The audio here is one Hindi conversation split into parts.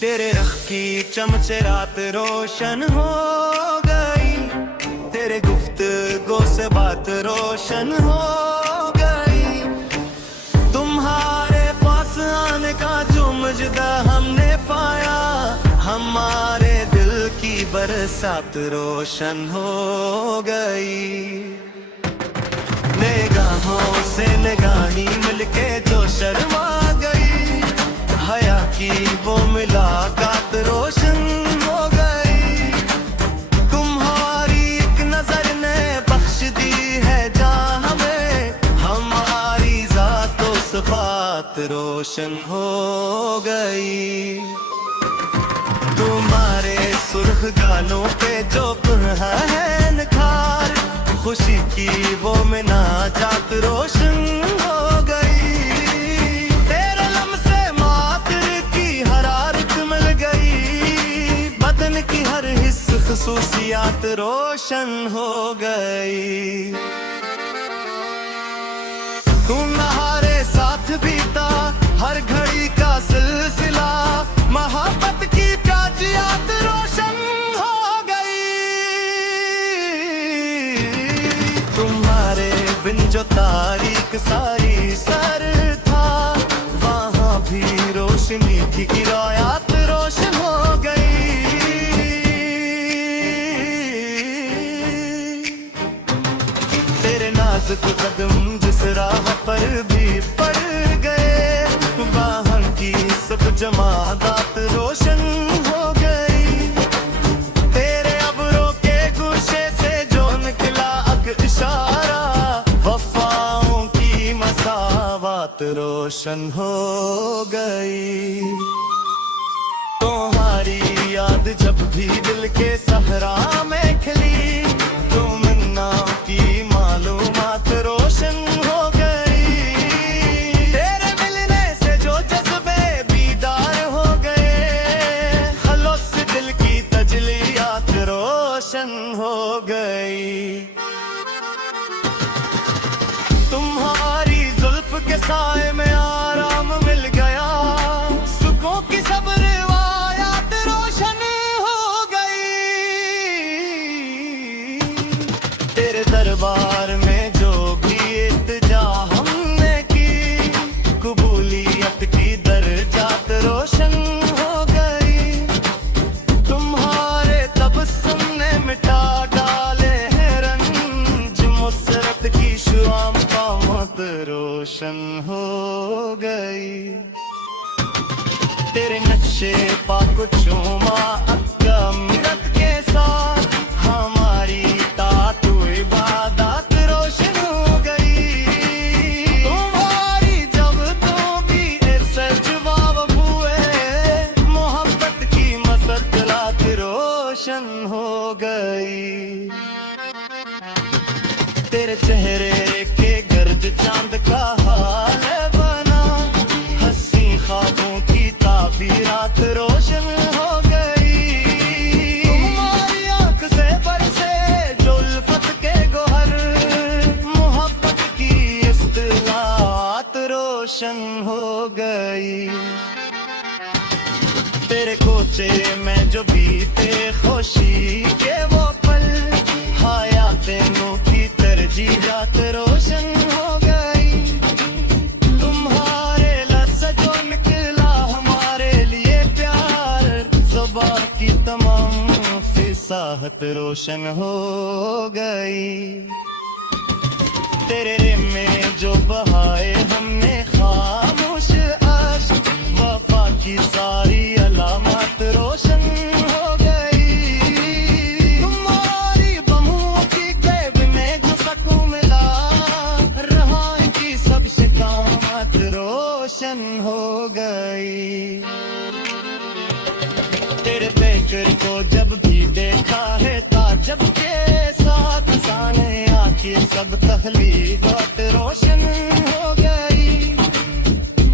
तेरे रख की चमचे रात रोशन हो गई, तेरे गुफ्तगू से बात रोशन हो गई। तुम्हारे पास आने का जो मजदा हमने पाया, हमारे दिल की बरसात रोशन हो गई। निगाहों से निगाही मिलके जो शर्मा गई, हया की वो मुलाकात रोशन हो गई। तुम्हारी एक नजर ने बख्श दी है जान हमें, हमारी ज़ातो सिफ़ात रोशन हो गई। तुम्हारे सुर्ख गालों पे जो पुरहा है निखार, खुशी की वो मिनाजात रोशन हो गई। तेरे लम्से मात्र की हरारत मिल गई, बदन की हर हिस्स खुसूसियात रोशन हो गई। तुम्हारे साथ बीता हर घड़ी का सिलसिला, मोहब्बत की ताजियात रोशन हो गई। तुम्हारे बिन जो तारीख सारी सर था, वहाँ भी रोशनी की किरायात रोशन हो गई। तेरे नाजुक कदम जिस राह पर भी पड़ गए, वहाँ की सब जमादात रोशन हो गई। तेरे अब्रों के गुशे से जो निकला अग इशारा, वफाओं की मसावत रोशन हो गई। तुम्हारी याद जब भी दिल के सहरा में खिली, तो मन्ना की मालूमात रोशन हो गई। तेरे मिलने से जो जज्बे बीदार हो गए, खलूस से दिल की तजलियात रोशन हो गई। तुम्हारी जुल्फ के साए में आराम मिल गया, सुकून की सब रिवायात रोशन हो गई। तेरे दरबार में जो भी इल्तिजा हमने की, कबूलियत की दर्जात रोशन हो गई। तुम्हारे तबस्सुम ने मिटा डाले हैं रंज, मुसरत की शुआम कामत रोशन हो गई। तेरे नक्शे पाक चूमा अक्का मिरत के साथ, हमारी तातु इबादत रोशन हो गई। तुम्हारी जब तो भी ऐसे जवाब हुए, मोहब्बत की मसरत रोशन हो गई। तेरे चेहरे के गर्द चांद का हाल बना, हंसी ख्वाबों की ताबीरात रोशन हो गई। तुम्हारी आंख से बरसे जो उल्फत के गोहर, मोहब्बत की इस्तिलात रोशन हो गई। तेरे कोचे में जो बीते खुशी के वो पल, हयाते नू की तरजीहात रोशन हो गई। तुम्हारे लफ्ज़ जो निकला हमारे लिए प्यार, ज़ुबान की तमाम फिसाहत रोशन हो गई। तेरे रिम में जो बहाए हमने खामोश अश्क, वफा की सारी अलामत रोशन हो गई। तुम्हारी बहू की कैब में जो सकून मिला, रहा की सब शिकामत रोशन हो गई। तेरे बेकर को जब भी देखा है ताजब के साथ, साने आके सब तख्लीक़ात रोशन हो गई।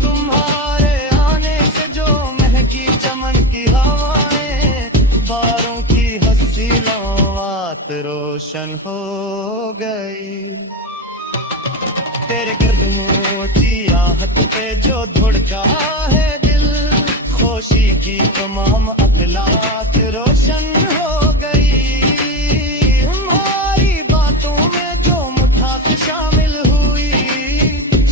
तुम्हारे आने से जो महकी चमन की हवाएं, बारों की हंसी लम्हात रोशन हो गई। तेरे कदमों की तमाम अखलाक रोशन हो गई। हमारी बातों में जो मिठास शामिल हुई,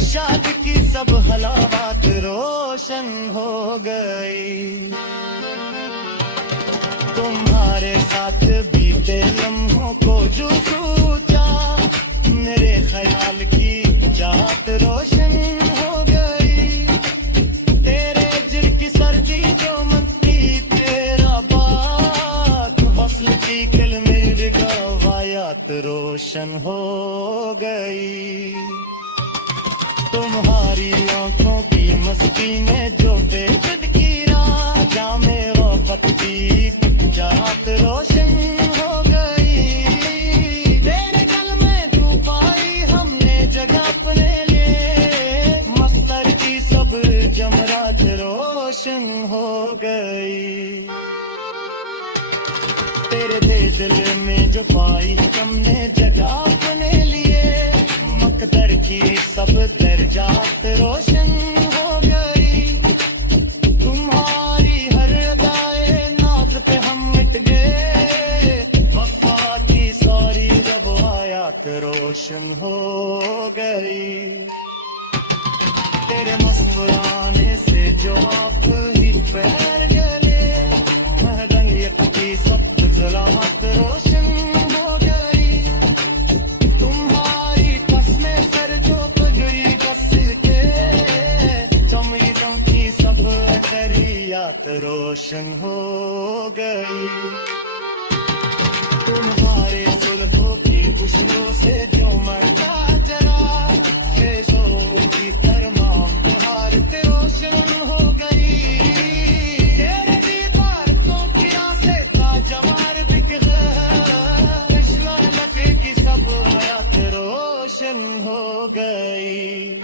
शादी की सब हलावत रोशन हो गई। तुम्हारे साथ बीते लम्हों को जो सोचा, मेरे ख्याल की जात रोशन हो गई। तेरे जिर की सर्दी जो मनती तेरा बात, हौसल की किलमिल गवायात रोशन हो गई। तुम्हारी आंखों की मस्ती में जो बेखुद की राजा में वक़्त की जात रोशन हो गई। तेरे गल में तू पाई हमने जगह अपने लिए, मस्तर की सब जमरात रोशन हो गई। तेरे दिल में जो पाई हमने जगह अपने लिए, मकदर की सब दर्जात रोशन हो गई। तुम्हारी हर अदाए नाज पे हम मिट गए, वफा की सारी रवायात रोशन हो गई। तेरे मुस्कुराने से जो आप ही पैर जले, महदंगियत की सब ज़लामत रोशन हो गई। तुम्हारी तस्में सर जो पगड़ी कस के, चमईदों की सब अखरियात रोशन हो गई। तुम्हारे सुल्फ़ों की खुशबू से जो मरता जरा, फेसों की तरमाम बहारत रोशन हो गई। तेरे दीदार को किया से ताजवार बिक गया, इश्क की सब हयात रोशन हो गई।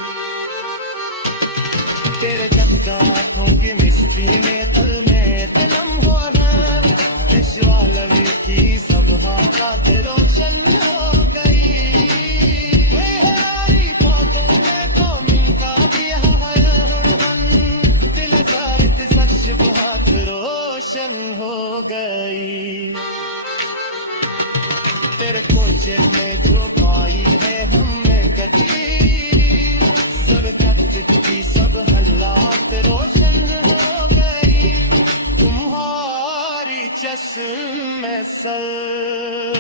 तेरे चमचा आँखों की मिस्टी में तल में तलम हुआ है, इश्वालवी की सब हालात रोशन हो गई। हमारी बातों में कौमी का भी हयान, दिल सारत सच बहुत रोशन हो गई। तेरे कोचे में जो पाई है हमें कदीरी, सरकत की सब हालात रोशन हो गई। तुम्हारी चश्म सर